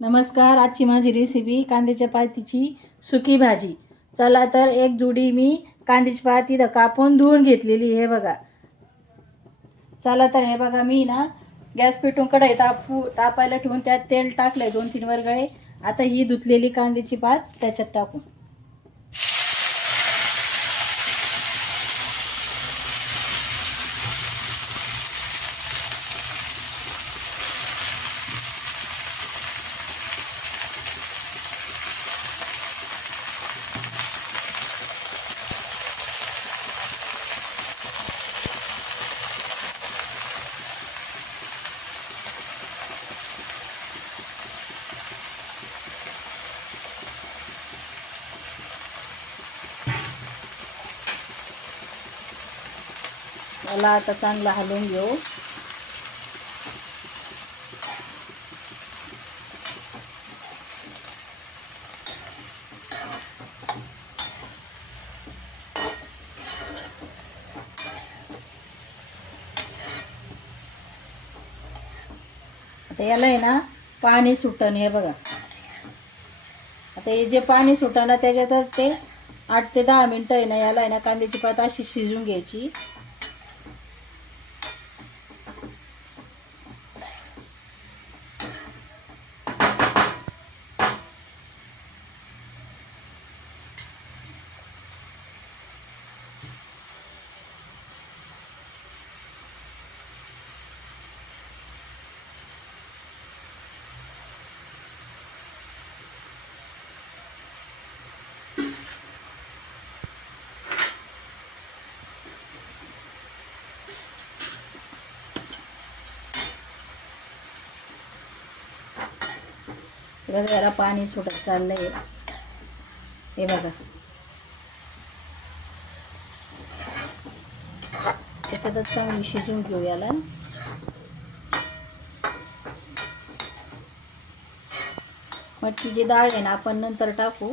नमस्कार आजची माझी रेसिपी कांद्याच्या पातीची सुकी भाजी. चला तर एक जुडी मी कांद्याची पाती इथं कापून धुवून घेतलेली हे बघा. चला तर हे बघा मी ना गॅस पेटून कढई तापू तापायला ठेवून त्यात तेल टाकलंय दोन तीन वरगळे. आता ही धुतलेली कांद्याची पात त्याच्यात टाकू. याला आता चांगलं हलवून घेऊ. आता याला आहे ना पाणी सुटणं हे बघा. आता हे जे पाणी सुटण त्याच्यातच ते आठ ते दहा मिनटं आहे ना याला आहे ना कांद्याची पात अशी शिजून घ्यायची. बघा जरा पाणी सुटत चाललंय. हे बघा. त्याच्यातच चांगली शिजून घेऊ याला. मटकीची डाळ आहे ना आपण नंतर टाकू.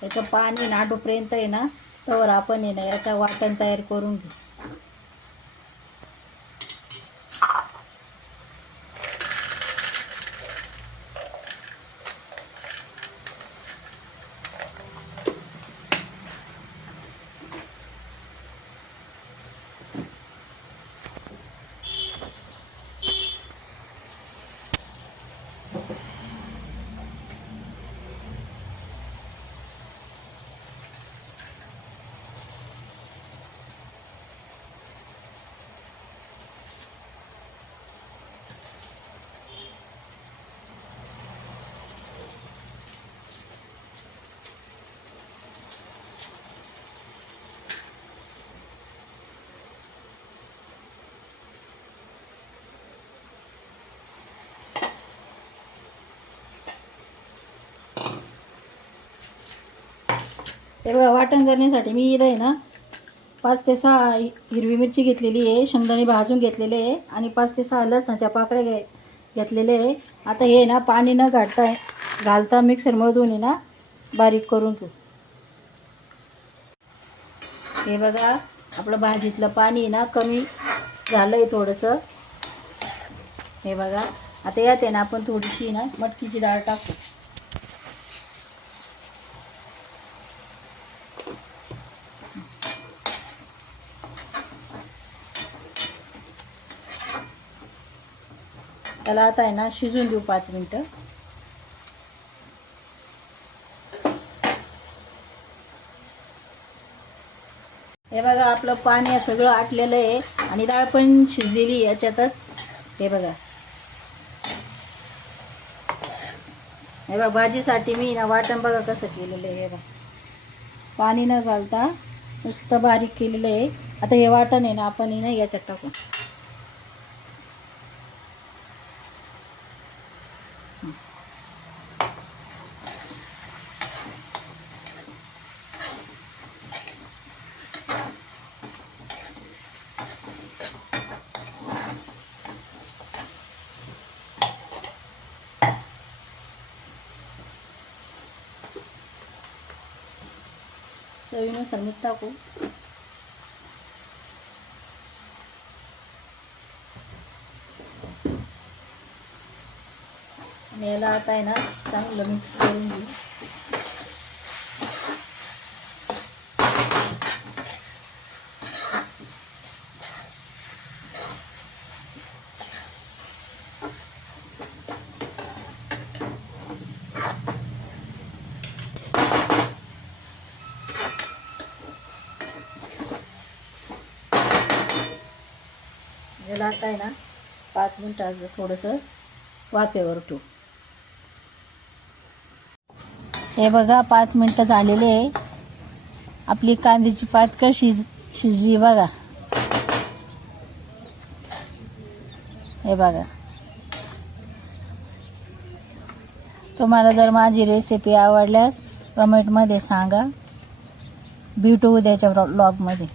त्याचं पाणी नाडूपर्यंत आहे ना तर आपण आहे ना याचा वाटण तयार करून घेऊ. हे बघा वाटण करण्यासाठी मी इथं आहे ना पाच ते सहा हिरवी मिरची घेतलेली आहे शेंगदाणे भाजून घेतलेले आहे आणि पाच ते सहा लसणाच्या पाकळ्या घे घेतलेले आहे. आता हे ना पाणी न घालता घालता मिक्सरमधून आहे ना बारीक करून घेऊ हे बघा आपलं भाजीतलं पाणी ना कमी झालं आहे थोडंसं. हे बघा आता यात आहे ना आपण थोडीशी ना मटकीची डाळ टाकू. त्याला आता आहे ना शिजून देऊ पाच मिनटं. हे बघा आपलं पाणी सगळं आटलेलं आहे आणि डाळ पण शिजलेली याच्यातच. हे बघा. हे बघा भाजीसाठी मी ना वाटण बघा कसं केलेलं आहे हे बघा. पाणी न घालता नुसतं बारीक केलेलं आहे. आता हे वाटण आहे ना आपण ना याच्यात टाकू. 썰면 잘못하고. आणि याला आता आहे ना चांगलं मिक्स करून घेऊ. याला आता आहे ना पाच मिनटं थोडंसं वाफेवर ठेवू. हे बघा पाच मिनटं झालेले आहे. आपली कांद्याची पातकं शिज शिजली बघा. हे बघा. तुम्हाला जर माझी रेसिपी आवडल्यास कमेंटमध्ये सांगा. भेटू उद्याच्या ब्लॉगमध्ये